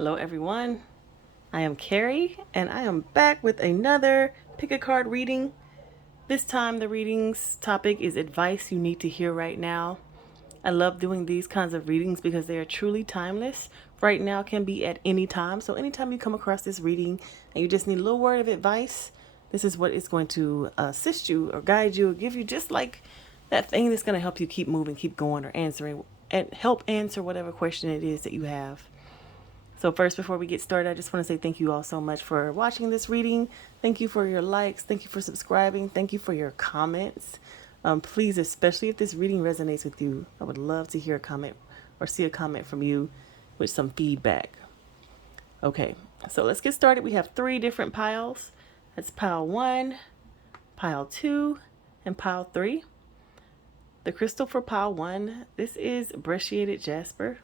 Hello everyone, I am Carrie and I am back with another pick a card reading. This time the reading's topic is advice you need to hear right now. I love doing these kinds of readings because they are truly timeless. Right now can be at any time, so anytime you come across this reading and you just need a little word of advice, this is what is going to assist you or guide you or give you just like that thing that's going to help you keep moving, keep going, or answering and help answer whatever question it is that you have. So first, before we get started, I just want to say thank you all so much for watching this reading. Thank you for your likes. Thank you for subscribing. Thank you for your comments. Please, especially if this reading resonates with you, I would love to hear a comment or see a comment from you with some feedback. Okay, so let's get started. We have 3 different piles. That's pile 1, pile 2, and pile 3. The crystal for pile 1, this is Brecciated Jasper.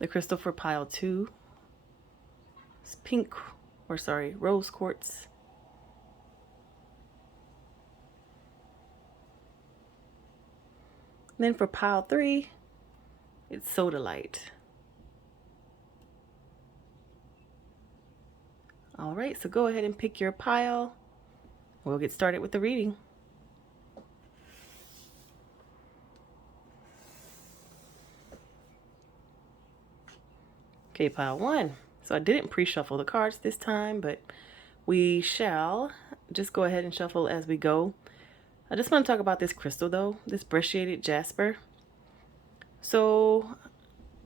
The crystal for pile 2 is rose quartz. And then for pile 3, it's Sodalite. All right, so go ahead and pick your pile. We'll get started with the reading. Okay, pile 1. So I didn't pre-shuffle the cards this time, but we shall just go ahead and shuffle as we go. I just want to talk about this crystal though, this Brecciated Jasper. So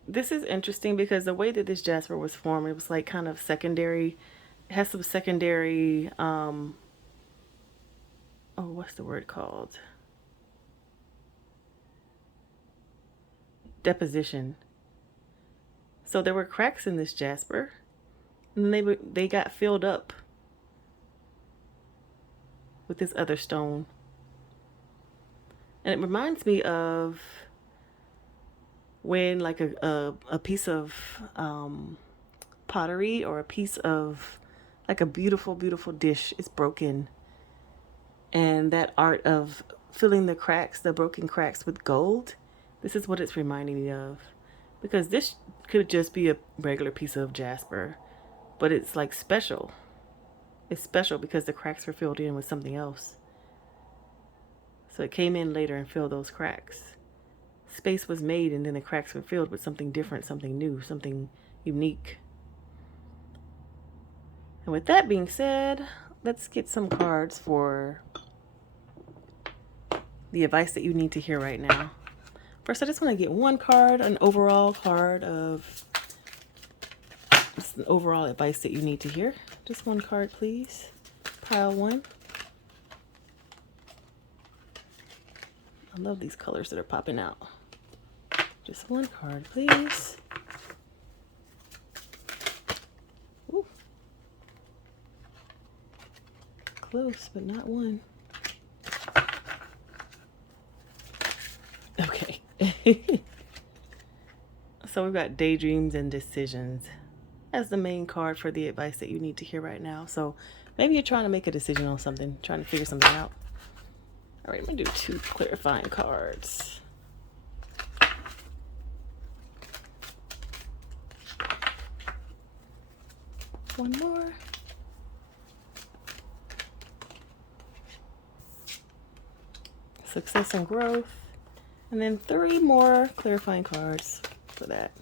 this is interesting because the way that this jasper was formed, it was like kind of secondary. It has some secondary, what's the word called? Deposition. So there were cracks in this jasper, and they got filled up with this other stone. And it reminds me of when like a piece of pottery or a piece of like a beautiful dish is broken, and that art of filling the cracks, the broken cracks, with gold. This is what it's reminding me of, because this could just be a regular piece of jasper, but it's like special. It's special because the cracks were filled in with something else. So it came in later and filled those cracks. Space was made and then the cracks were filled with something different, something new, something unique. And with that being said, let's get some cards for the advice that you need to hear right now. First, I just want to get one card, an overall card of just an overall advice that you need to hear. Just one card, please. Pile 1. I love these colors that are popping out. Just one card, please. Ooh. Close, but not one. Okay. So we've got daydreams and decisions as the main card for the advice that you need to hear right now. So maybe you're trying to make a decision on something, trying to figure something out. All right, I'm gonna do 2 clarifying cards. One more. Success and growth. And then 3 more clarifying cards for that.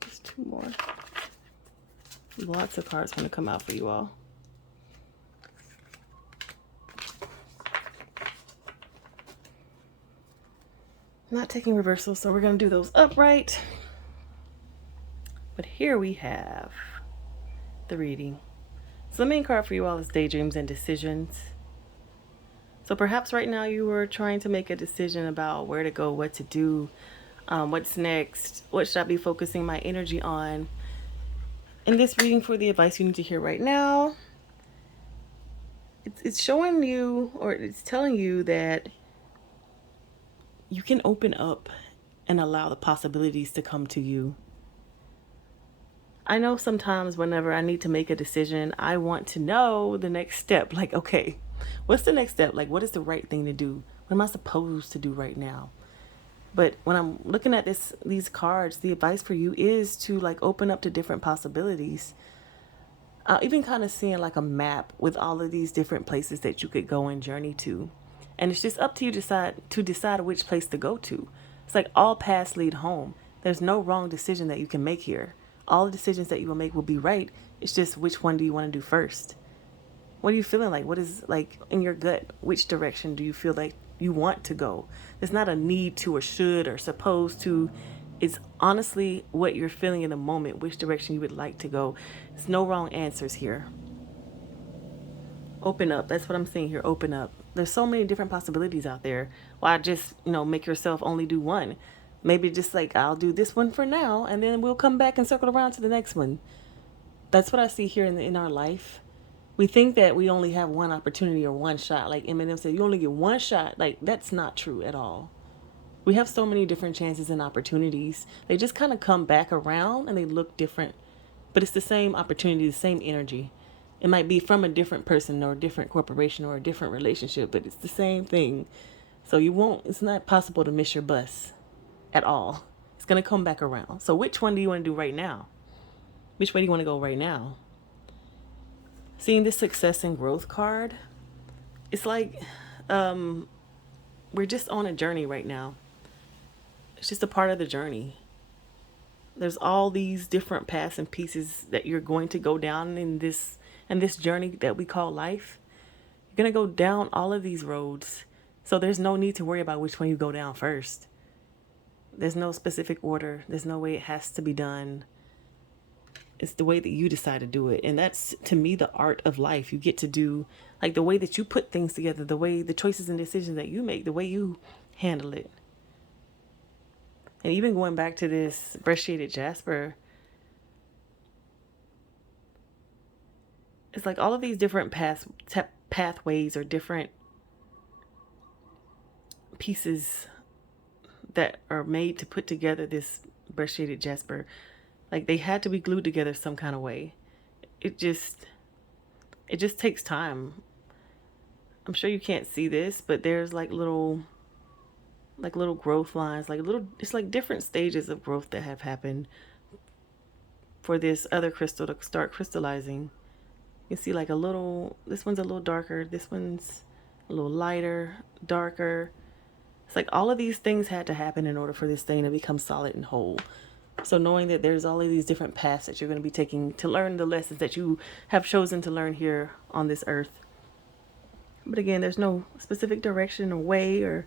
Just 2 more. Lots of cards want to come out for you all. Not taking reversals, so we're going to do those upright. But here we have the reading. So the main card for you all is daydreams and decisions. So perhaps right now you were trying to make a decision about where to go, what to do. What's next? What should I be focusing my energy on? In this reading for the advice you need to hear right now, it's showing you, or it's telling you that you can open up and allow the possibilities to come to you. I know sometimes whenever I need to make a decision, I want to know the next step. Like, okay, what's the next step? Like, what is the right thing to do? What am I supposed to do right now? But when I'm looking at these cards, the advice for you is to like open up to different possibilities. Even kind of seeing like a map with all of these different places that you could go and journey to. And it's just up to you to decide which place to go to. It's like all paths lead home. There's no wrong decision that you can make here. All the decisions that you will make will be right. It's just which one do you want to do first? What are you feeling like? What is like in your gut? Which direction do you feel like you want to go? There's not a need to or should or supposed to. It's honestly what you're feeling in the moment, which direction you would like to go. There's no wrong answers here. Open up. That's what I'm seeing here. Open up. There's so many different possibilities out there. Why just, make yourself only do one? Maybe just like, I'll do this one for now, and then we'll come back and circle around to the next one. That's what I see here in our life. We think that we only have one opportunity or one shot. Like Eminem said, you only get one shot. Like, that's not true at all. We have so many different chances and opportunities. They just kind of come back around and they look different. But it's the same opportunity, the same energy. It might be from a different person or a different corporation or a different relationship, but it's the same thing. So it's not possible to miss your bus at all. It's going to come back around. So which one do you want to do right now? Which way do you want to go right now? Seeing this success and growth card, it's like we're just on a journey right now. It's just a part of the journey. There's all these different paths and pieces that you're going to go down in this journey that we call life. You're going to go down all of these roads. So there's no need to worry about which one you go down first. There's no specific order. There's no way it has to be done. It's the way that you decide to do it. And that's, to me, the art of life. You get to do, like, the way that you put things together, the choices and decisions that you make, the way you handle it. And even going back to this Brecciated Jasper, it's like all of these different pathways or different pieces that are made to put together this Brecciated Jasper. Like, they had to be glued together some kind of way. It just takes time. I'm sure you can't see this, but there's like little growth lines, it's like different stages of growth that have happened for this other crystal to start crystallizing. You see like this one's a little darker, this one's a little lighter, darker. It's like all of these things had to happen in order for this thing to become solid and whole. So knowing that there's all of these different paths that you're going to be taking to learn the lessons that you have chosen to learn here on this earth. But again, there's no specific direction or way, or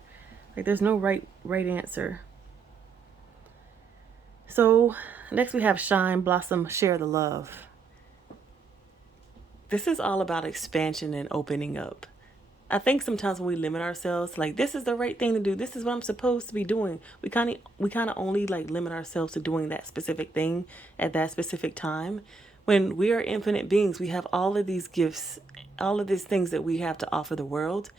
like there's no right answer. So next we have shine, blossom, share the love. This is all about expansion and opening up. I think sometimes when we limit ourselves, like, this is the right thing to do, this is what I'm supposed to be doing, we kind of only like limit ourselves to doing that specific thing at that specific time. When we are infinite beings, we have all of these gifts, all of these things that we have to offer the world.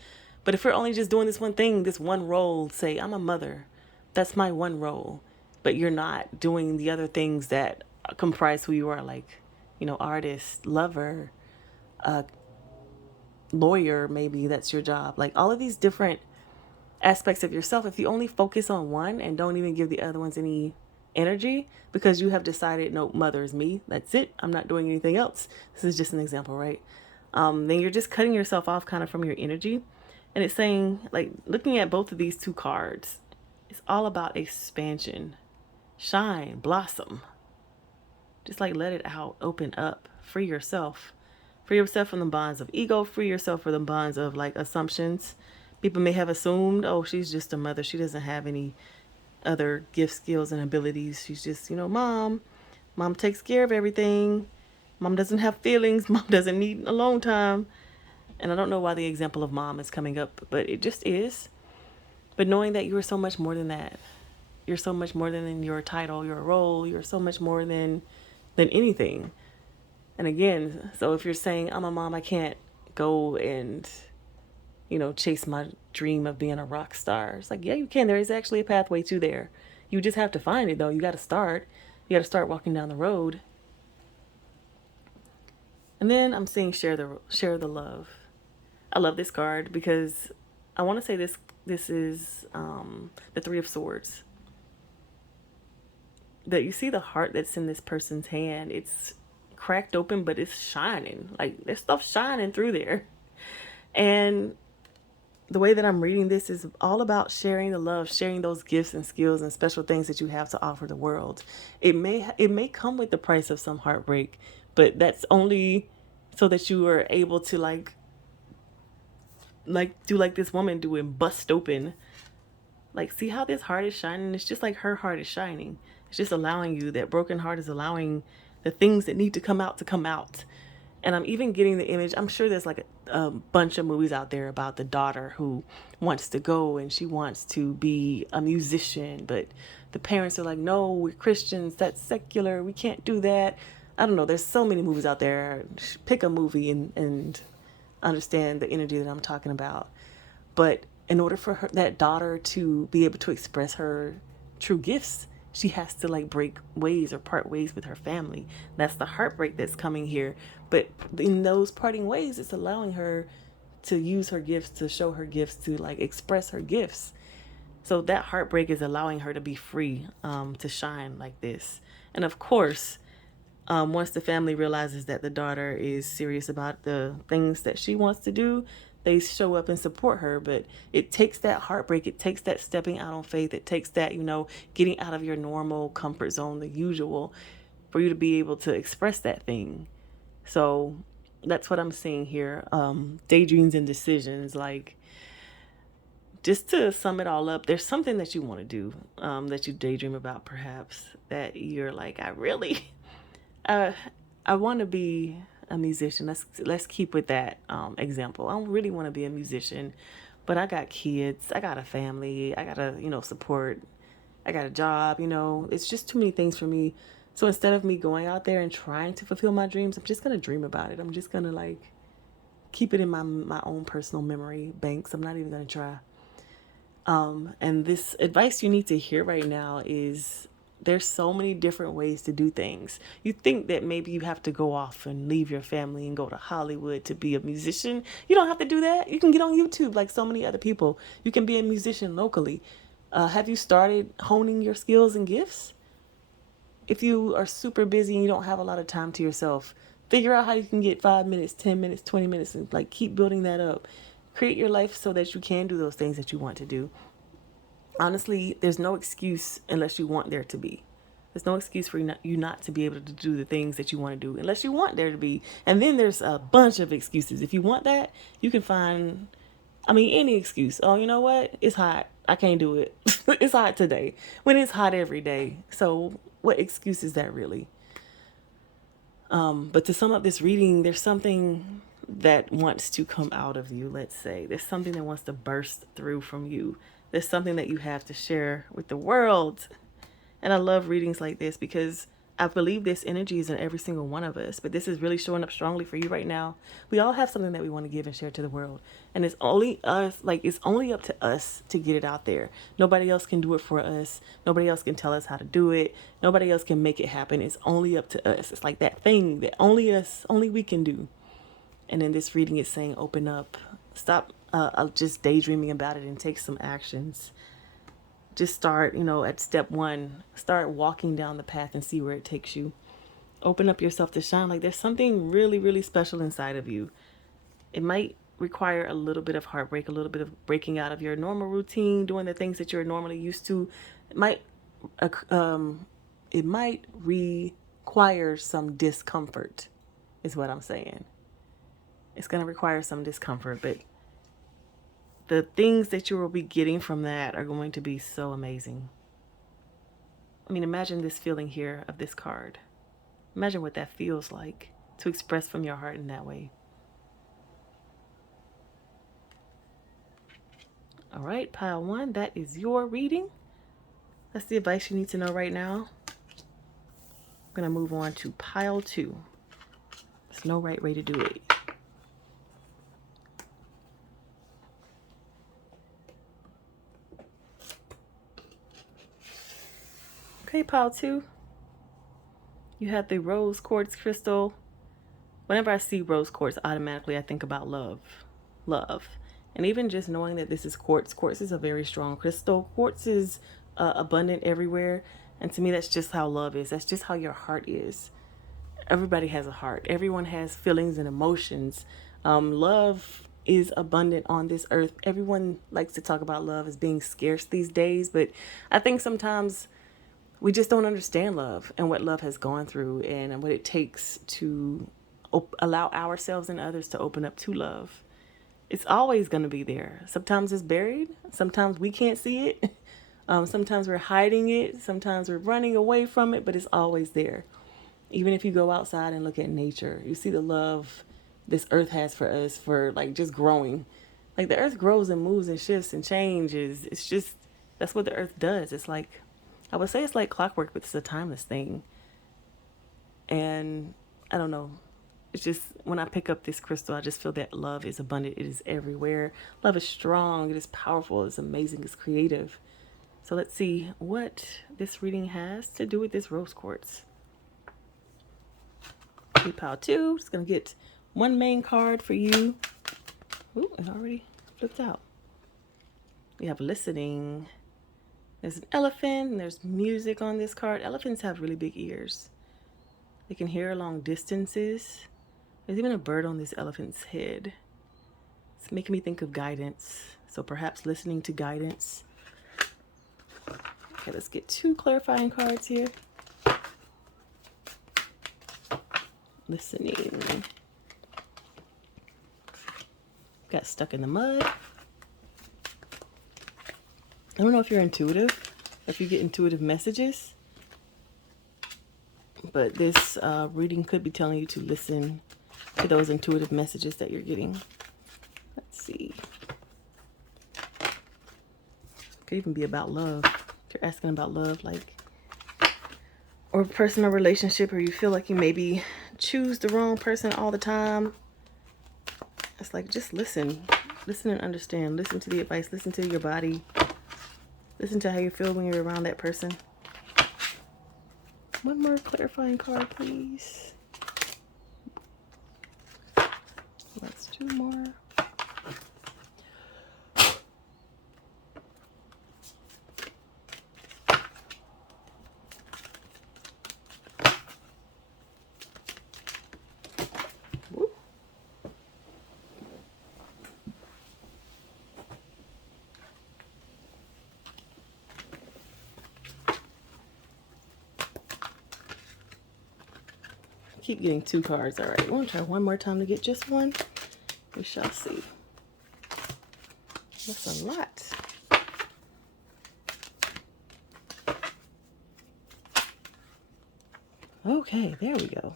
But if we're only just doing this one thing, this one role, say I'm a mother, that's my one role, but you're not doing the other things that comprise who you are, like, artist, lover, lawyer, maybe that's your job. Like, all of these different aspects of yourself, if you only focus on one and don't even give the other ones any energy because you have decided, no, mother is me, that's it, I'm not doing anything else. This is just an example, right? Then you're just cutting yourself off kind of from your energy. And it's saying, like, looking at both of these two cards, it's all about expansion. Shine, blossom. Just like let it out, open up, free yourself. Free yourself from the bonds of ego. Free yourself from the bonds of like assumptions. People may have assumed, oh, she's just a mother. She doesn't have any other gifts, skills, and abilities. She's just, mom. Mom takes care of everything. Mom doesn't have feelings. Mom doesn't need alone time. And I don't know why the example of mom is coming up, but it just is. But knowing that you are so much more than that. You're so much more than your title, your role. You're so much more than anything. And again, so if you're saying I'm a mom, I can't go and chase my dream of being a rock star. It's like, yeah, you can. There is actually a pathway to there. You just have to find it though. You got to start. You got to start walking down the road. And then I'm seeing share the love. I love this card because I want to say this is the Three of Swords. That you see the heart that's in this person's hand. It's cracked open, but it's shining. Like there's stuff shining through there. And the way that I'm reading this is all about sharing the love, sharing those gifts and skills and special things that you have to offer the world. It may come with the price of some heartbreak, but that's only so that you are able to do like this woman do and bust open. Like, see how this heart is shining? It's just like her heart is shining. It's just allowing you, that broken heart is allowing the things that need to come out to come out. And I'm even getting the image. I'm sure there's like a bunch of movies out there about the daughter who wants to go and she wants to be a musician, but the parents are like, no, we're Christians. That's secular. We can't do that. I don't know. There's so many movies out there. Pick a movie and understand the energy that I'm talking about. But in order for that daughter to be able to express her true gifts, she has to break ways or part ways with her family. That's the heartbreak that's coming here. But in those parting ways, it's allowing her to use her gifts, to show her gifts, to express her gifts. So that heartbreak is allowing her to be free, to shine like this. And of course, once the family realizes that the daughter is serious about the things that she wants to do, they show up and support her. But it takes that heartbreak. It takes that stepping out on faith. It takes that, getting out of your normal comfort zone, the usual, for you to be able to express that thing. So that's what I'm seeing here. Daydreams and decisions. Just to sum it all up, there's something that you want to do, that you daydream about, perhaps, that you're like, I want to be a musician. Let's keep with that example. I don't really want to be a musician, but I got kids, I got a family, I gotta support, I got a job. It's just too many things for me. So instead of me going out there and trying to fulfill my dreams, I'm just gonna dream about it. I'm just gonna keep it in my own personal memory banks. I'm not even gonna try. And this advice you need to hear right now is, there's so many different ways to do things. You think that maybe you have to go off and leave your family and go to Hollywood to be a musician. You don't have to do that. You can get on YouTube like so many other people. You can be a musician locally. Have you started honing your skills and gifts? If you are super busy and you don't have a lot of time to yourself, figure out how you can get 5 minutes, 10 minutes, 20 minutes, and keep building that up. Create your life so that you can do those things that you want to do. Honestly, there's no excuse unless you want there to be. There's no excuse for you not to be able to do the things that you want to do unless you want there to be. And then there's a bunch of excuses. If you want that, you can find, any excuse. Oh, you know what? It's hot. I can't do it. It's hot today. When it's hot every day. So what excuse is that really? But to sum up this reading, there's something that wants to come out of you, let's say. There's something that wants to burst through from you. There's something that you have to share with the world. And I love readings like this because I believe this energy is in every single one of us. But this is really showing up strongly for you right now. We all have something that we want to give and share to the world. And it's only us, it's only up to us to get it out there. Nobody else can do it for us. Nobody else can tell us how to do it. Nobody else can make it happen. It's only up to us. It's like that thing that only we can do. And in this reading, it's saying, open up. Stop just daydreaming about it and take some actions. Just start, at step one. Start walking down the path and see where it takes you. Open up yourself to shine. There's something really, really special inside of you. It might require a little bit of heartbreak, a little bit of breaking out of your normal routine, doing the things that you're normally used to. It might require some discomfort, is what I'm saying. It's going to require some discomfort, but the things that you will be getting from that are going to be so amazing. Imagine this feeling here of this card. Imagine what that feels like to express from your heart in that way. All right, pile one, that is your reading. That's the advice you need to know right now. I'm going to move on to pile 2. There's no right way to do it. Okay, pile 2. You have the rose quartz crystal. Whenever I see rose quartz, automatically I think about love. Love. And even just knowing that this is quartz. Quartz is a very strong crystal. Quartz is abundant everywhere. And to me, that's just how love is. That's just how your heart is. Everybody has a heart. Everyone has feelings and emotions. Love is abundant on this earth. Everyone likes to talk about love as being scarce these days. But I think sometimes we just don't understand love and what love has gone through and what it takes to allow ourselves and others to open up to love. It's always going to be there. Sometimes it's buried. Sometimes we can't see it. Sometimes we're hiding it. Sometimes we're running away from it, but it's always there. Even if you go outside and look at nature, you see the love this earth has for us for like just growing. Like the earth grows and moves and shifts and changes. It's just, that's what the earth does. It's like, I would say it's like clockwork, but it's a timeless thing. And I don't know. It's just when I pick up this crystal, I just feel that love is abundant. It is everywhere. Love is strong. It is powerful. It's amazing. It's creative. So let's see what this reading has to do with this rose quartz. Pile 2. Just going to get one main card for you. Ooh, it already flipped out. We have listening. There's an elephant and there's music on this card. Elephants have really big ears. They can hear long distances. There's even a bird on this elephant's head. It's making me think of guidance. So perhaps listening to guidance. Okay, let's get 2 clarifying cards here. Listening. Got stuck in the mud. I don't know if you're intuitive, if you get intuitive messages, but this reading could be telling you to listen to those intuitive messages that you're getting. Let's see. Could even be about love. If you're asking about love, like, or personal relationship, or you feel like you maybe choose the wrong person all the time. It's like, just listen. Listen and understand. Listen to the advice. Listen to your body. Listen to how you feel when you're around that person. One more clarifying card, please. Let's do more. Keep getting 2 cards. All right, I'm gonna try one more time to get just one. We shall see. That's a lot. Okay, there we go.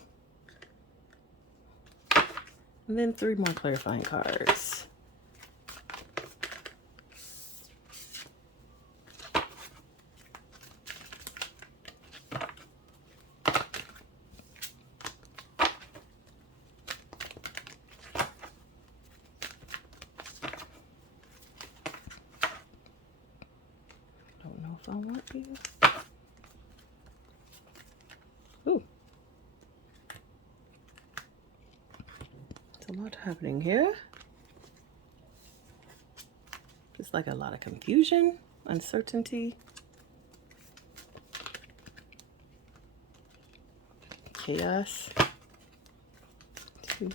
And then 3 more clarifying cards. If I want you. Ooh. There's a lot happening here. It's like a lot of confusion, uncertainty, chaos. 2.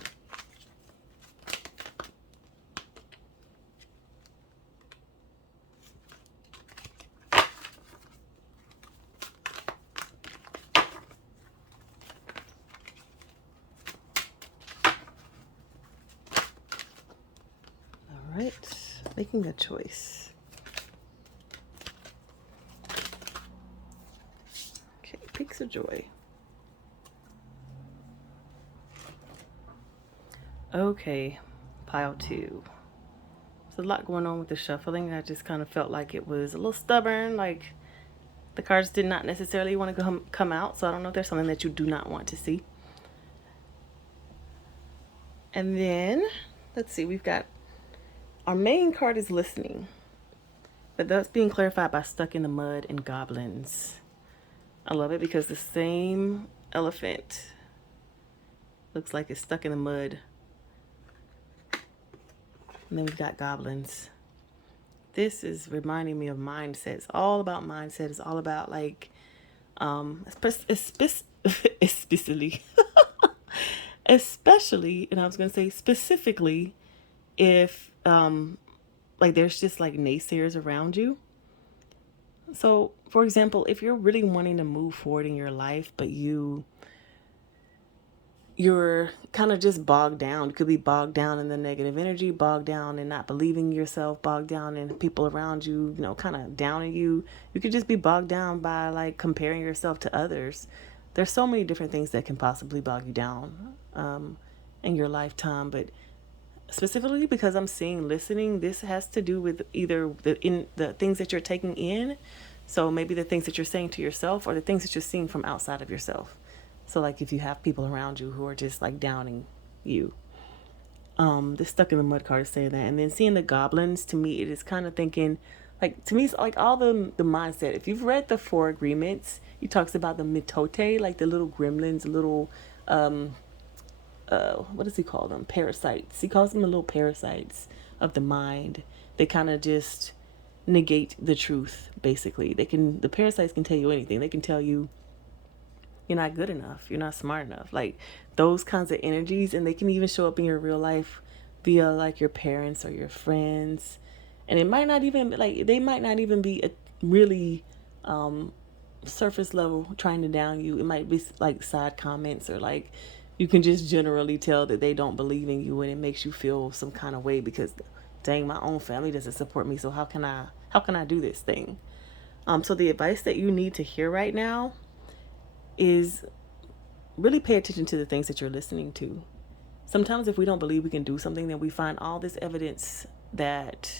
Making a choice. Okay, peaks of joy. Okay, pile 2. There's a lot going on with the shuffling. I just kind of felt like it was a little stubborn, like The cards did not necessarily want to come out, so I don't know if there's something that you do not want to see. And then, let's see, we've got our main card is listening. But that's being clarified by stuck in the mud and goblins. I love it because the same elephant looks like it's stuck in the mud. And then we've got goblins. This is reminding me of mindset. It's all about mindset. It's all about like, especially, and I was going to say specifically if, like there's just like naysayers around you. So, for example, if you're really wanting to move forward in your life, but you're kind of just bogged down. You could be bogged down in the negative energy, bogged down in not believing yourself, bogged down in people around you, kind of downing you. You could just be bogged down by like comparing yourself to others. There's so many different things that can possibly bog you down in your lifetime, but specifically because I'm seeing listening, this has to do with either the things that you're taking in. So maybe the things that you're saying to yourself or the things that you're seeing from outside of yourself. So like if you have people around you who are just like downing you. This stuck in the mud card is saying that. And then seeing the goblins, to me, it is kind of thinking, like, to me, it's like all the mindset. If you've read the 4 Agreements, he talks about the mitote, like the little gremlins, little, what does he call them? Parasites. He calls them the little parasites of the mind. They kind of just negate the truth, basically. The parasites can tell you anything. They can tell you, you're not good enough, you're not smart enough, like those kinds of energies. And they can even show up in your real life via like your parents or your friends. And it might not even they might not even be a really surface level trying to down you. It might be like side comments, or like you can just generally tell that they don't believe in you, and it makes you feel some kind of way because dang, my own family doesn't support me, so how can I do this thing? So the advice that you need to hear right now is really pay attention to the things that you're listening to. Sometimes if we don't believe we can do something, then we find all this evidence that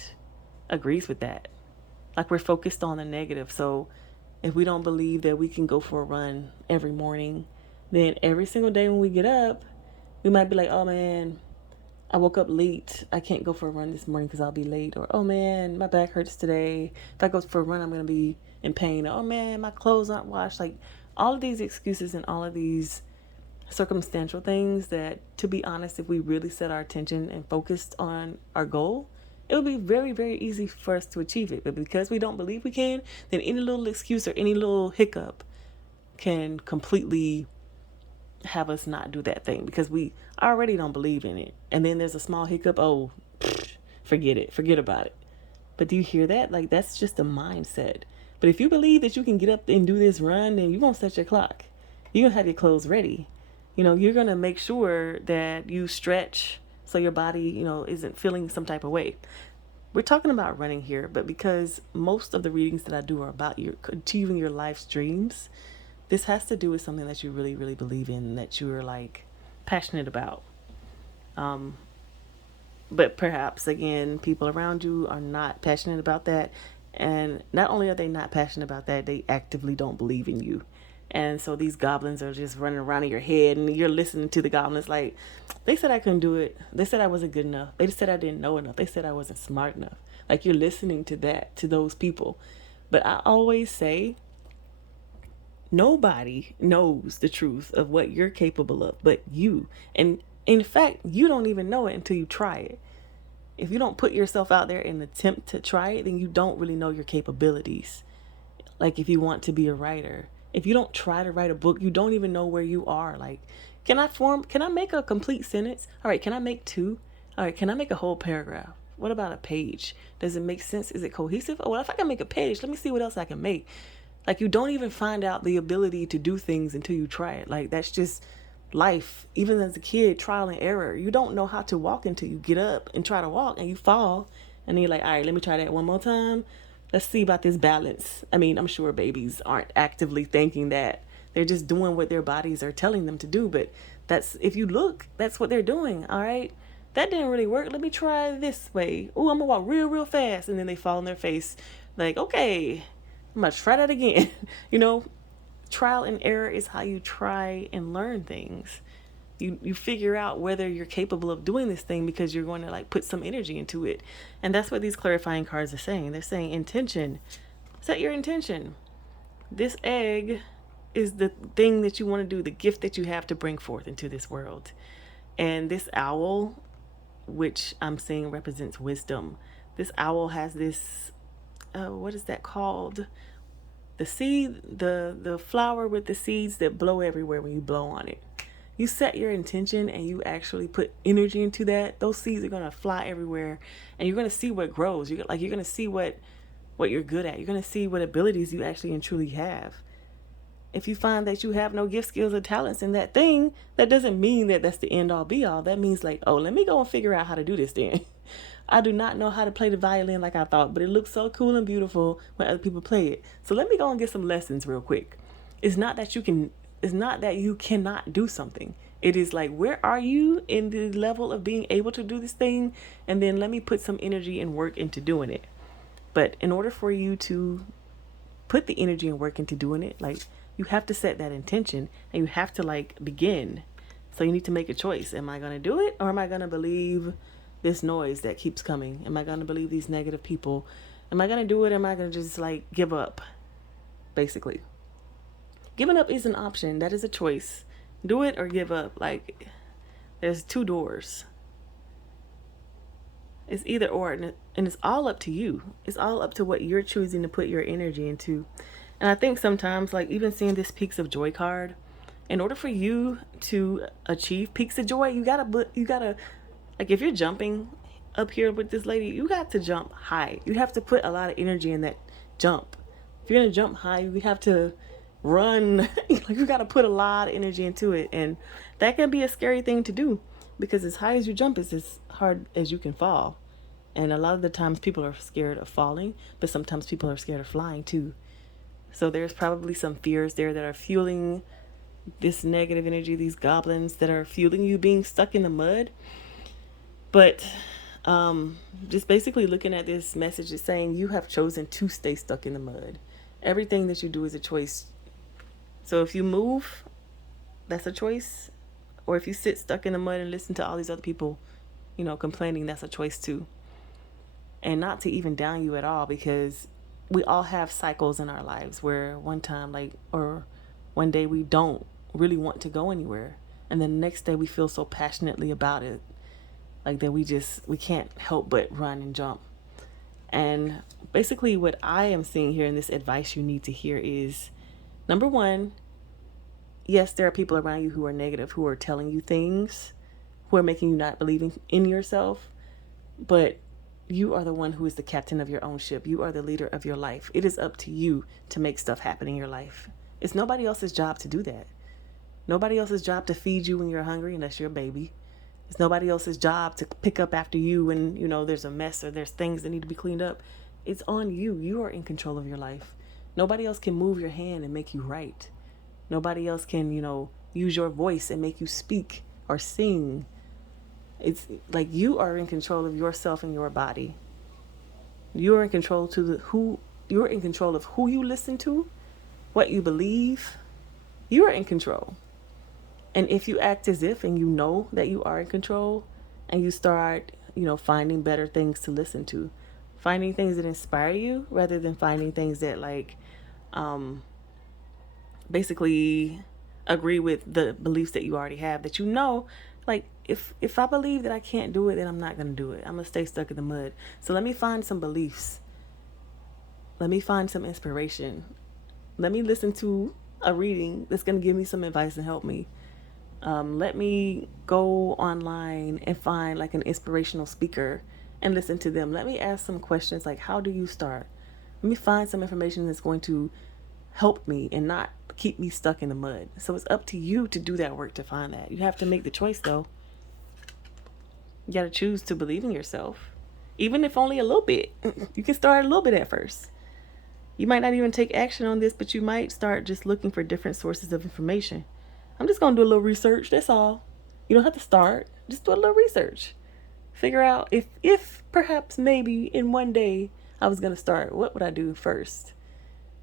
agrees with that. Like we're focused on the negative. So if we don't believe that we can go for a run every morning, then every single day when we get up, we might be like, oh man, I woke up late. I can't go for a run this morning because I'll be late. Or, oh man, my back hurts today. If I go for a run, I'm going to be in pain. Or, oh man, my clothes aren't washed. Like all of these excuses and all of these circumstantial things that, to be honest, if we really set our attention and focused on our goal, it would be very, very easy for us to achieve it. But because we don't believe we can, then any little excuse or any little hiccup can completely have us not do that thing because we already don't believe in it. And then there's a small hiccup. Oh, forget about it. But do you hear that? Like that's just a mindset. But if you believe that you can get up and do this run, then you're going to set your clock. You're going to have your clothes ready. You're going to make sure that you stretch so your body, isn't feeling some type of way. We're talking about running here, but because most of the readings that I do are about achieving your life's dreams, this has to do with something that you really, really believe in, that you're like passionate about. But perhaps, again, people around you are not passionate about that. And not only are they not passionate about that, they actively don't believe in you. And so these goblins are just running around in your head, and you're listening to the goblins like, they said I couldn't do it. They said I wasn't good enough. They said I didn't know enough. They said I wasn't smart enough. Like you're listening to those people. But I always say, nobody knows the truth of what you're capable of but you. And in fact, you don't even know it until you try it. If you don't put yourself out there and attempt to try it, then you don't really know your capabilities. Like if you want to be a writer, if you don't try to write a book, you don't even know where you are. Like, can I make a complete sentence? All right, can I make 2? All right, can I make a whole paragraph? What about a page? Does it make sense? Is it cohesive? Oh, well, if I can make a page, let me see what else I can make. Like you don't even find out the ability to do things until you try it. Like that's just life. Even as a kid, trial and error. You don't know how to walk until you get up and try to walk and you fall. And then you're like, all right, let me try that one more time. Let's see about this balance. I mean, I'm sure babies aren't actively thinking that. They're just doing what their bodies are telling them to do. But if you look, that's what they're doing. All right. That didn't really work. Let me try this way. Oh, I'm going to walk real, real fast. And then they fall on their face. Like, okay, I'm going to try that again. You know, trial and error is how you try and learn things. You figure out whether you're capable of doing this thing because you're going to like put some energy into it. And that's what these clarifying cards are saying. They're saying intention. Set your intention. This egg is the thing that you want to do, the gift that you have to bring forth into this world. And this owl, which I'm seeing represents wisdom. This owl has this, what is that called? The seed, the flower with the seeds that blow everywhere when you blow on it. You set your intention and you actually put energy into that, those seeds are going to fly everywhere, and you're going to see what grows. You're going to see what you're good at. You're going to see what abilities you actually and truly have. If you find that you have no gift, skills, or talents in that thing, that doesn't mean that that's the end all be all. That means like, oh, let me go and figure out how to do this then. I do not know how to play the violin like I thought, but it looks so cool and beautiful when other people play it. So let me go and get some lessons real quick. It's not that you cannot do something. It is like, where are you in the level of being able to do this thing? And then let me put some energy and work into doing it. But in order for you to put the energy and work into doing it, like, you have to set that intention and you have to like begin. So you need to make a choice. Am I going to do it, or am I going to believe this noise that keeps coming? Am I going to believe these negative people? Am I going to do it? Or am I going to just like give up? Basically, giving up is an option. That is a choice. Do it or give up. Like, there's two doors. It's either or, and it's all up to you. It's all up to what you're choosing to put your energy into. And I think sometimes, like, even seeing this Peaks of Joy card, in order for you to achieve peaks of joy, you gotta, like, if you're jumping up here with this lady, you got to jump high. You have to put a lot of energy in that jump. If you're gonna jump high, you have to run. Like, you gotta put a lot of energy into it, and that can be a scary thing to do, because as high as you jump is as hard as you can fall. And a lot of the times people are scared of falling, but sometimes people are scared of flying too. So there's probably some fears there that are fueling this negative energy, these goblins that are fueling you being stuck in the mud. But just basically looking at this message is saying you have chosen to stay stuck in the mud. Everything that you do is a choice. So if you move, that's a choice. Or if you sit stuck in the mud and listen to all these other people, complaining, that's a choice too. And not to even down you at all, because we all have cycles in our lives where one day we don't really want to go anywhere, and then the next day we feel so passionately about it, like that we can't help but run and jump. And basically what I am seeing here in this advice you need to hear is, number one, yes, there are people around you who are negative, who are telling you things, who are making you not believing in yourself, but you are the one who is the captain of your own ship. You are the leader of your life. It is up to you to make stuff happen in your life. It's nobody else's job to do that. Nobody else's job to feed you when you're hungry, unless you're a baby. It's nobody else's job to pick up after you when, there's a mess or there's things that need to be cleaned up. It's on you. You are in control of your life. Nobody else can move your hand and make you right. Nobody else can, use your voice and make you speak or sing. It's like you are in control of yourself and your body. You're in control you're in control of who you listen to, what you believe. You are in control. And if you act as if, and you know that you are in control, and you start, finding better things to listen to, finding things that inspire you rather than finding things that basically agree with the beliefs that you already have, that like, if I believe that I can't do it, then I'm not going to do it. I'm going to stay stuck in the mud. So let me find some beliefs. Let me find some inspiration. Let me listen to a reading that's going to give me some advice and help me. Let me go online and find like an inspirational speaker and listen to them. Let me ask some questions like, how do you start? Let me find some information that's going to help me and not keep me stuck in the mud. So it's up to you to do that work to find that. You have to make the choice though. You got to choose to believe in yourself. Even if only a little bit. You can start a little bit at first. You might not even take action on this, but you might start just looking for different sources of information. I'm just going to do a little research. That's all. You don't have to start. Just do a little research. Figure out if perhaps maybe in one day I was going to start, what would I do first?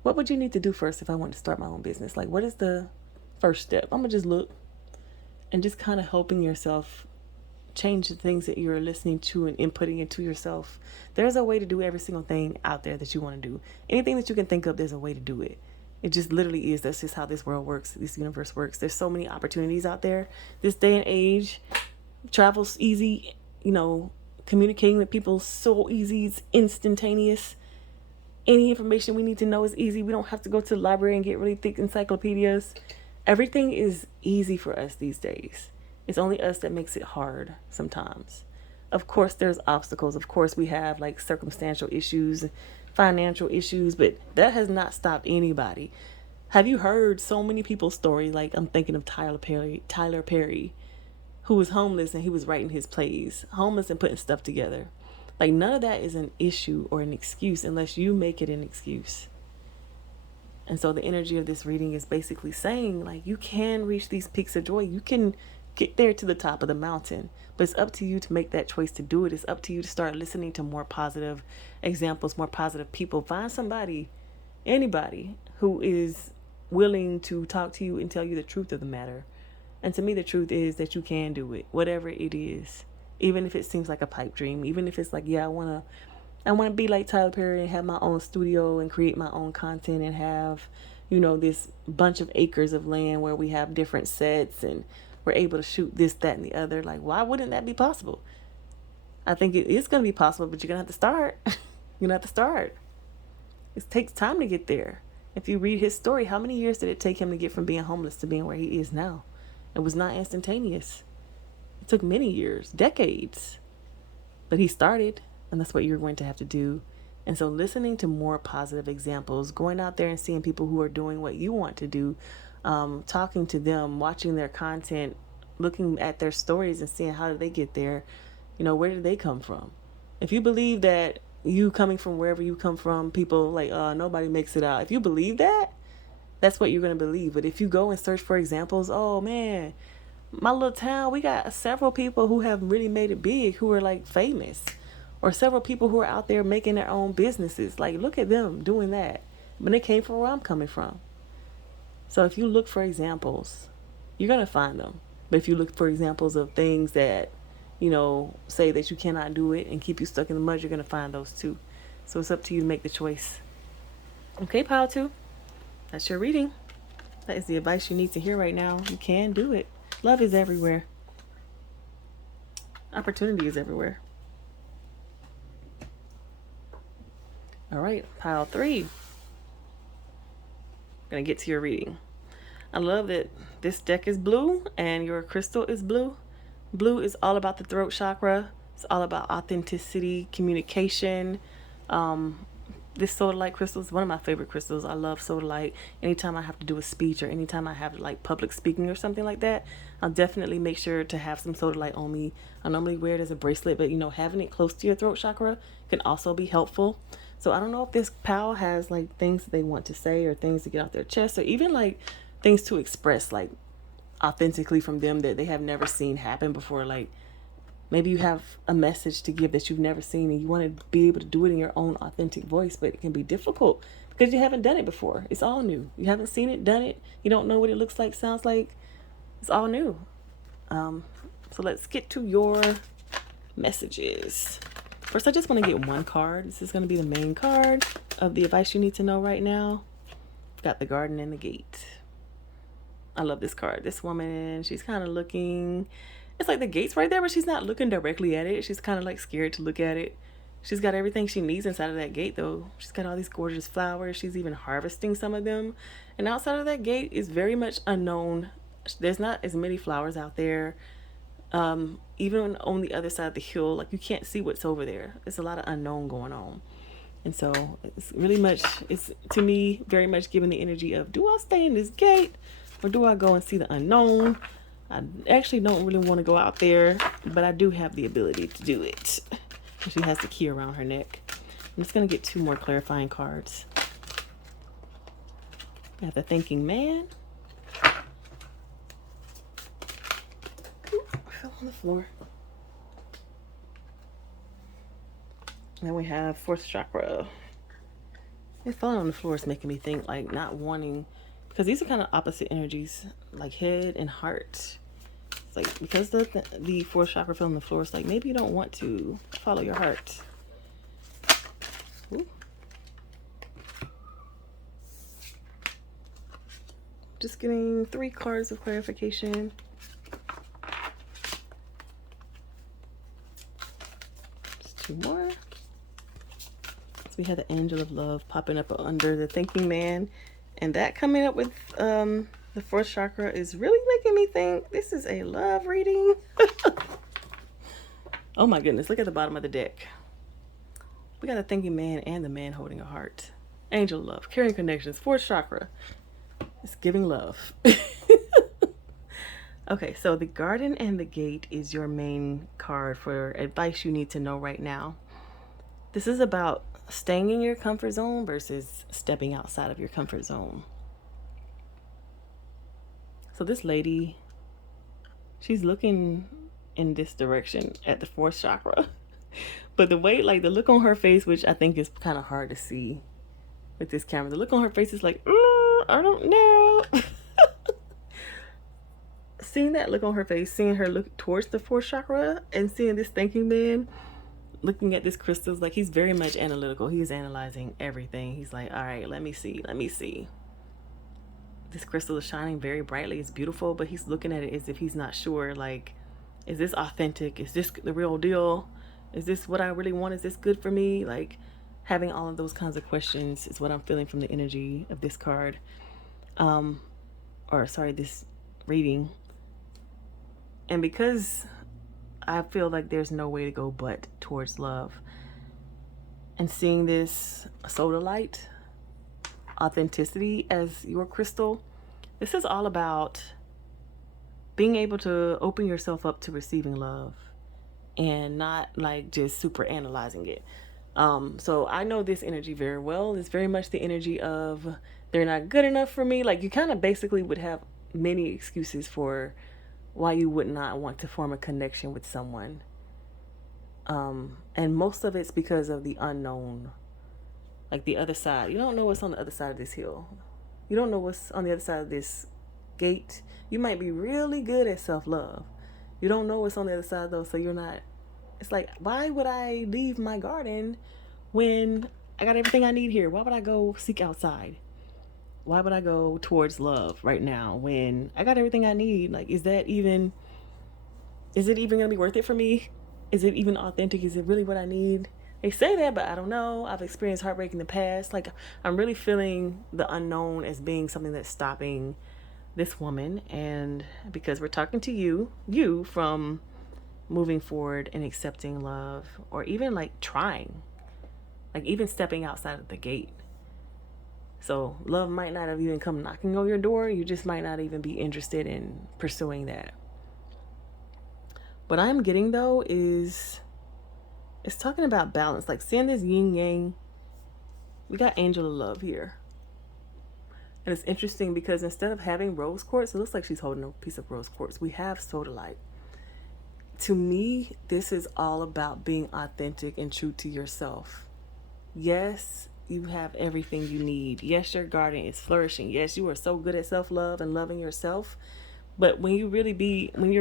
What would you need to do first if I want to start my own business? Like, what is the first step? I'm going to just look and just kind of helping yourself change the things that you're listening to and inputting into yourself. There's a way to do every single thing out there that you want to do. Anything that you can think of, there's a way to do it. It just literally is. That's just how this world works. This universe works. There's so many opportunities out there. This day and age, travel's easy. Communicating with people so easy. It's instantaneous. Any information we need to know is easy. We don't have to go to the library and get really thick encyclopedias. Everything is easy for us these days. It's only us that makes it hard sometimes. Of course, there's obstacles. Of course, we have like circumstantial issues, financial issues, but that has not stopped anybody. Have you heard so many people's stories? Like, I'm thinking of Tyler Perry, who was homeless and he was writing his plays, homeless and putting stuff together. Like, none of that is an issue or an excuse unless you make it an excuse. And so the energy of this reading is basically saying, like, you can reach these peaks of joy. You can get there to the top of the mountain. But it's up to you to make that choice to do it. It's up to you to start listening to more positive examples, more positive people. Find somebody, anybody, who is willing to talk to you and tell you the truth of the matter. And to me, the truth is that you can do it, whatever it is. Even if it seems like a pipe dream, even if it's like, yeah, I want to be like Tyler Perry and have my own studio and create my own content and have, this bunch of acres of land where we have different sets and we're able to shoot this, that, and the other. Like, why wouldn't that be possible? I think it is going to be possible, but you're going to have to start. You're going to have to start. It takes time to get there. If you read his story, how many years did it take him to get from being homeless to being where he is now? It was not instantaneous. It took many years, decades. But he started, and that's what you're going to have to do. And so listening to more positive examples, going out there and seeing people who are doing what you want to do, talking to them, watching their content, looking at their stories and seeing how did they get there, where did they come from? If you believe that you coming from wherever you come from, people like, nobody makes it out. If you believe that, that's what you're going to believe. But if you go and search for examples, oh man, my little town, we got several people who have really made it big, who are like famous, or several people who are out there making their own businesses. Like, look at them doing that. But they came from where I'm coming from. So if you look for examples, you're going to find them. But if you look for examples of things that, say that you cannot do it and keep you stuck in the mud, you're going to find those too. So it's up to you to make the choice. Okay, pile 2. That's your reading. That is the advice you need to hear right now. You can do it. Love is everywhere. Opportunity is everywhere. All right, pile 3. I'm going to get to your reading. I love that this deck is blue and your crystal is blue. Blue is all about the throat chakra. It's all about authenticity, communication. This Sodalite crystal is one of my favorite crystals. I love Sodalite. Anytime I have to do a speech or anytime I have like public speaking or something like that, I'll definitely make sure to have some Sodalite on me. I normally wear it as a bracelet, but having it close to your throat chakra can also be helpful. So I don't know if this pal has like things that they want to say or things to get off their chest or even like things to express like authentically from them that they have never seen happen before. Like, maybe you have a message to give that you've never seen and you want to be able to do it in your own authentic voice, but it can be difficult because you haven't done it before. It's all new. You haven't seen it, done it. You don't know what it looks like, sounds like. It's all new. So let's get to your messages. First, I just want to get one card. This is going to be the main card of the advice you need to know right now. Got the garden and the gate. I love this card. This woman, she's kind of looking... It's like the gate's right there, but she's not looking directly at it. She's kind of like scared to look at it. She's got everything she needs inside of that gate, though. She's got all these gorgeous flowers. She's even harvesting some of them. And outside of that gate is very much unknown. There's not as many flowers out there. Even on the other side of the hill, like you can't see what's over there. There's a lot of unknown going on. And so it's really much, it's to me very much giving the energy of, do I stay in this gate or do I go and see the unknown? I actually don't really want to go out there, but I do have the ability to do it. She has the key around her neck. I'm just going to get 2 more clarifying cards. We have the thinking man. Ooh, I fell on the floor. And then we have 4th chakra. It falling on the floor is making me think, like, not wanting, because these are kind of opposite energies, like head and heart. It's like, because the fourth chakra fell on the floor, it's like maybe you don't want to follow your heart. Ooh. Just getting 3 cards of clarification. Just 2 more. So we had the Angel of Love popping up under the Thinking Man, and that coming up with the fourth chakra is really making me think this is a love reading. Oh my goodness, look at the bottom of the deck. We got a Thinking Man and the Man holding a heart. Angel of Love, carrying connections, fourth chakra. It's giving love. Okay, so the Garden and the Gate is your main card for advice you need to know right now. This is about staying in your comfort zone versus stepping outside of your comfort zone. So this lady, she's looking in this direction at the fourth chakra. But the way, like the look on her face, which I think is kind of hard to see with this camera, the look on her face is like, I don't know. Seeing that look on her face, seeing her look towards the fourth chakra, and seeing this Thinking Man looking at this crystal, like he's very much analytical. He's analyzing everything. He's like, all right, let me see. This crystal is shining very brightly. It's beautiful, but he's looking at it as if he's not sure, like, is this authentic? Is this the real deal? Is this what I really want? Is this good for me? Like, having all of those kinds of questions is what I'm feeling from the energy of this card. This reading. And because I feel like there's no way to go but towards love, and seeing this Sodalite, authenticity, as your crystal, this is all about being able to open yourself up to receiving love and not like just super analyzing it. So I know this energy very well. It's very much the energy of they're not good enough for me. Like, you kind of basically would have many excuses for why you would not want to form a connection with someone. And most of it's because of the unknown. Like the other side. You don't know what's on the other side of this hill. You don't know what's on the other side of this gate. You might be really good at self-love. You don't know what's on the other side though, so you're not. It's like, why would I leave my garden when I got everything I need here? Why would I go seek outside? Why would I go towards love right now when I got everything I need? Like, is it even gonna be worth it for me? Is it even authentic? Is it really what I need? They say that, but I don't know. I've experienced heartbreak in the past. Like, I'm really feeling the unknown as being something that's stopping this woman. And because we're talking to you from moving forward and accepting love, or even like trying, like even stepping outside of the gate. So love might not have even come knocking on your door. You just might not even be interested in pursuing that. What I'm getting though is it's talking about balance, like seeing this yin yang. We got Angel of Love here. And it's interesting because instead of having rose quartz, it looks like she's holding a piece of rose quartz. We have Sodalite. To me, this is all about being authentic and true to yourself. Yes, you have everything you need. Yes, your garden is flourishing. Yes, you are so good at self-love and loving yourself. But when you're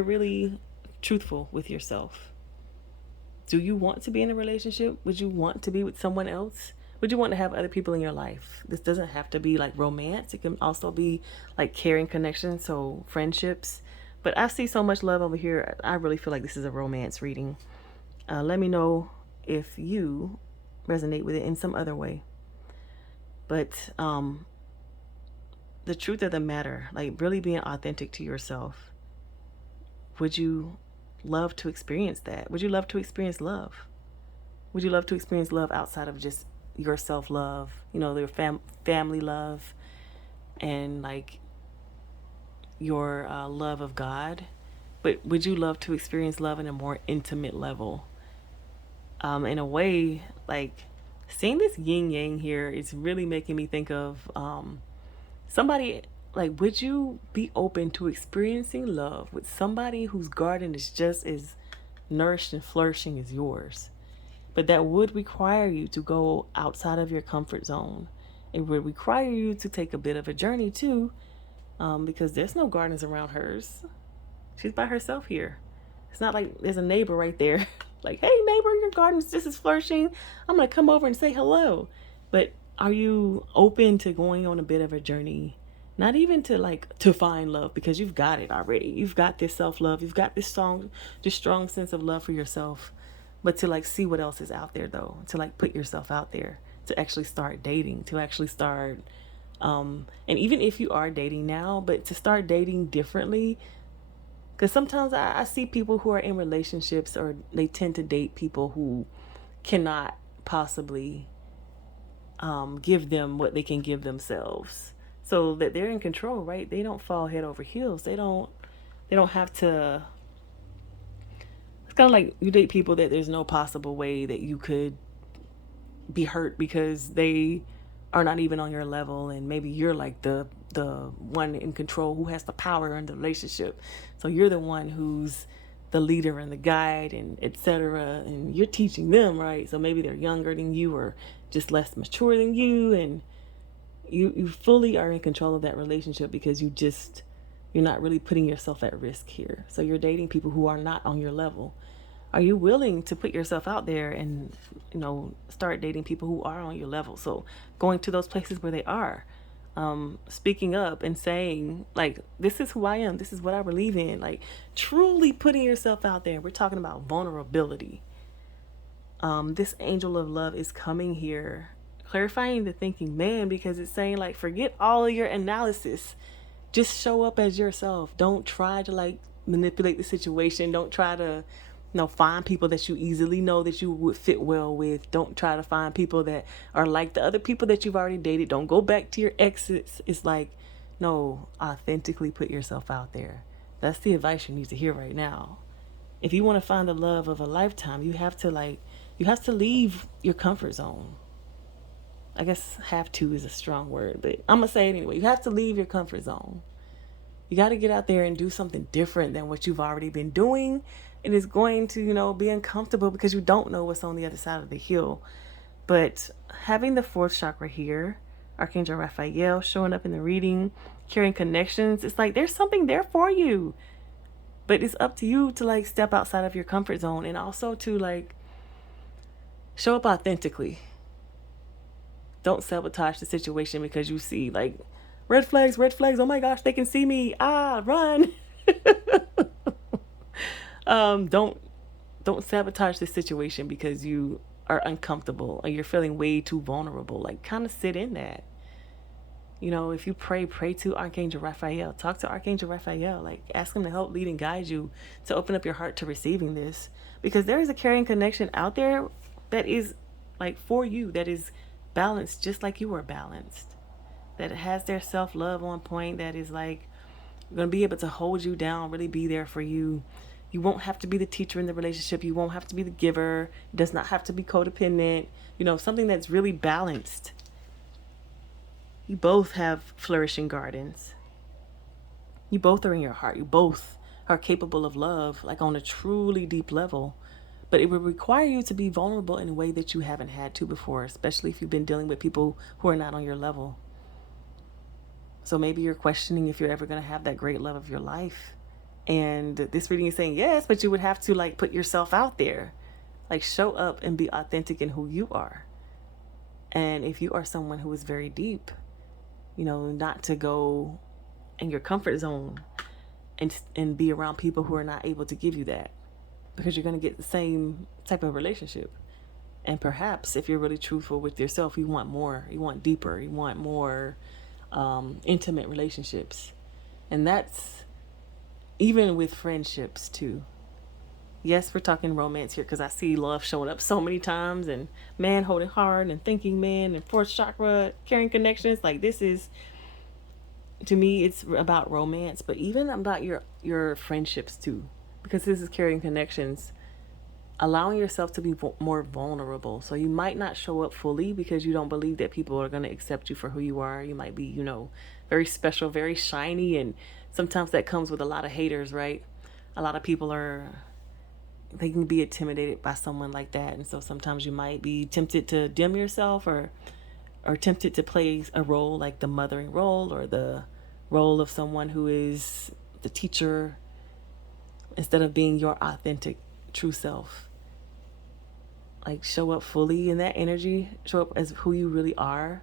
really truthful with yourself, do you want to be in a relationship? Would you want to be with someone else? Would you want to have other people in your life? This doesn't have to be like romance. It can also be like caring connections, so friendships. But I see so much love over here. I really feel like this is a romance reading. Let me know if you resonate with it in some other way. But the truth of the matter, like really being authentic to yourself, would you love to experience that? Would you love to experience love? Would you love to experience love outside of just your self-love, your family love, and like your love of God? But would you love to experience love in a more intimate level? In a way, like seeing this yin yang here is really making me think of somebody. Like, would you be open to experiencing love with somebody whose garden is just as nourished and flourishing as yours? But that would require you to go outside of your comfort zone It would require you to take a bit of a journey too, because there's no gardens around hers. She's by herself here. It's not like there's a neighbor right there. Like, hey, neighbor, your garden's just as flourishing. I'm going to come over and say hello. But are you open to going on a bit of a journey? Not even to to find love, because you've got it already. You've got this self-love. You've got this strong sense of love for yourself. But to see what else is out there, though, to put yourself out there, to actually start dating, to actually start, and even if you are dating now, but to start dating differently. Because sometimes I see people who are in relationships, or they tend to date people who cannot possibly give them what they can give themselves, so that they're in control, right? They don't fall head over heels. They don't have to. It's kind of like you date people that there's no possible way that you could be hurt, because they are not even on your level, and maybe you're like the one in control who has the power in the relationship. So you're the one who's the leader and the guide and etc., and you're teaching them, right? So maybe they're younger than you, or just less mature than you, and you fully are in control of that relationship, because you're not really putting yourself at risk here. So you're dating people who are not on your level. Are you willing to put yourself out there and start dating people who are on your level? So going to those places where they are, speaking up and saying, this is who I am, this is what I believe in, truly putting yourself out there. We're talking about vulnerability. This angel of love is coming here, clarifying the thinking man, because it's saying, forget all of your analysis. Just show up as yourself. Don't try to manipulate the situation. Don't try to find people that you easily know that you would fit well with. Don't try to find people that are like the other people that you've already dated. Don't go back to your exes. It's no, authentically put yourself out there. That's the advice you need to hear right now. If you want to find the love of a lifetime, you have to leave your comfort zone. I guess have to is a strong word, but I'm going to say it anyway. You have to leave your comfort zone. You got to get out there and do something different than what you've already been doing. And it's going to, be uncomfortable, because you don't know what's on the other side of the hill. But having the fourth chakra here, Archangel Raphael showing up in the reading, carrying connections, it's there's something there for you. But it's up to you to step outside of your comfort zone, and also to show up authentically. Don't sabotage the situation because you see red flags. Oh my gosh, they can see me. Run. Don't sabotage the situation because you are uncomfortable or you're feeling way too vulnerable. Kind of sit in that. If you pray to Archangel Raphael. Talk to Archangel Raphael. Ask him to help lead and guide you to open up your heart to receiving this, because there is a carrying connection out there that is for you, that is balanced just like you are balanced, that has their self-love on point, that is going to be able to hold you down, really be there for you. You won't have to be the teacher in the relationship. You won't have to be the giver. It does not have to be codependent. Something that's really balanced. You both have flourishing gardens. You both are in your heart. You both are capable of love, on a truly deep level. But it would require you to be vulnerable in a way that you haven't had to before, especially if you've been dealing with people who are not on your level. So maybe you're questioning if you're ever going to have that great love of your life. And this reading is saying yes, but you would have to put yourself out there, show up and be authentic in who you are. And if you are someone who is very deep, not to go in your comfort zone and be around people who are not able to give you that, because you're going to get the same type of relationship. And perhaps if you're really truthful with yourself, you want more, you want deeper, you want more intimate relationships. And that's even with friendships too. Yes, we're talking romance here because I see love showing up so many times, and man holding hard and thinking man and fourth chakra carrying connections. This is, to me, it's about romance, but even about your friendships too, because this is carrying connections. Allowing yourself to be more vulnerable. So you might not show up fully because you don't believe that people are going to accept you for who you are. You might be, very special, very shiny, and sometimes that comes with a lot of haters, right? A lot of people they can be intimidated by someone like that, and so sometimes you might be tempted to dim yourself or are tempted to play a role like the mothering role or the role of someone who is the teacher instead of being your authentic true self. Like, show up fully in that energy, show up as who you really are.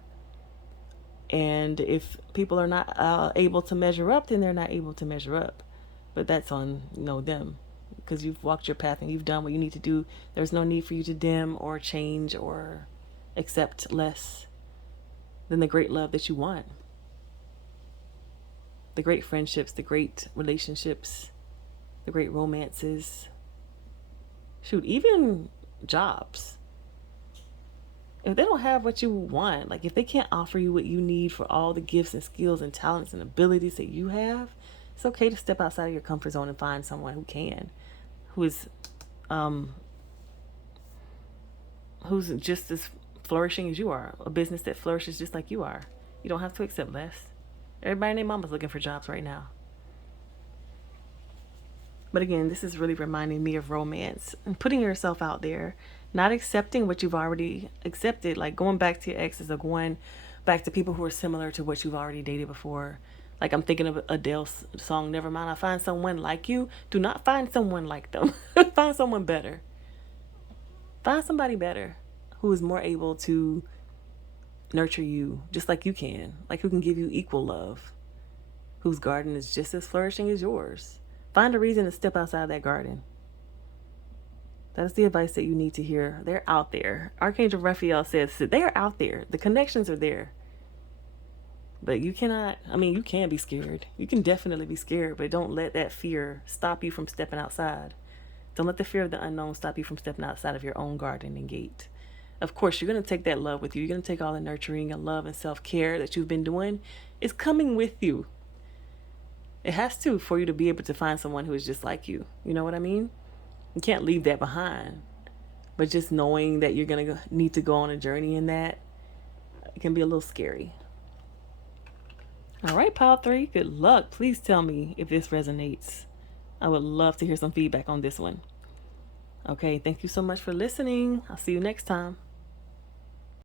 And if people are not able to measure up, then they're not able to measure up. But that's on them, because you've walked your path and you've done what you need to do. There's no need for you to dim or change or accept less than the great love that you want, the great friendships, the great relationships, the great romances. Shoot, even jobs. If they don't have what you want, like if they can't offer you what you need for all the gifts and skills and talents and abilities that you have, it's okay to step outside of your comfort zone and find someone who can, who is who's just as flourishing as you are, a business that flourishes just like you are. You don't have to accept less. Everybody and their mama's looking for jobs right now. But again, this is really reminding me of romance and putting yourself out there, not accepting what you've already accepted, like going back to your exes or going back to people who are similar to what you've already dated before. Like, I'm thinking of Adele's song, Never Mind, I Find Someone Like You. Do not find someone like them. Find someone better. Find somebody better who is more able to nurture you just like you can, like who can give you equal love, whose garden is just as flourishing as yours. Find a reason to step outside that garden. That's the advice that you need to hear. They're out there. Archangel Raphael says they are out there. The connections are there. But you cannot, you can be scared. You can definitely be scared, but don't let that fear stop you from stepping outside. Don't let the fear of the unknown stop you from stepping outside of your own garden and gate. Of course, you're going to take that love with you. You're going to take all the nurturing and love and self-care that you've been doing. It's coming with you. It has to, for you to be able to find someone who is just like you. You know what I mean? You can't leave that behind. But just knowing that you're going to need to go on a journey in that, it can be a little scary. All right, Pile 3, good luck. Please tell me if this resonates. I would love to hear some feedback on this one. Okay, thank you so much for listening. I'll see you next time.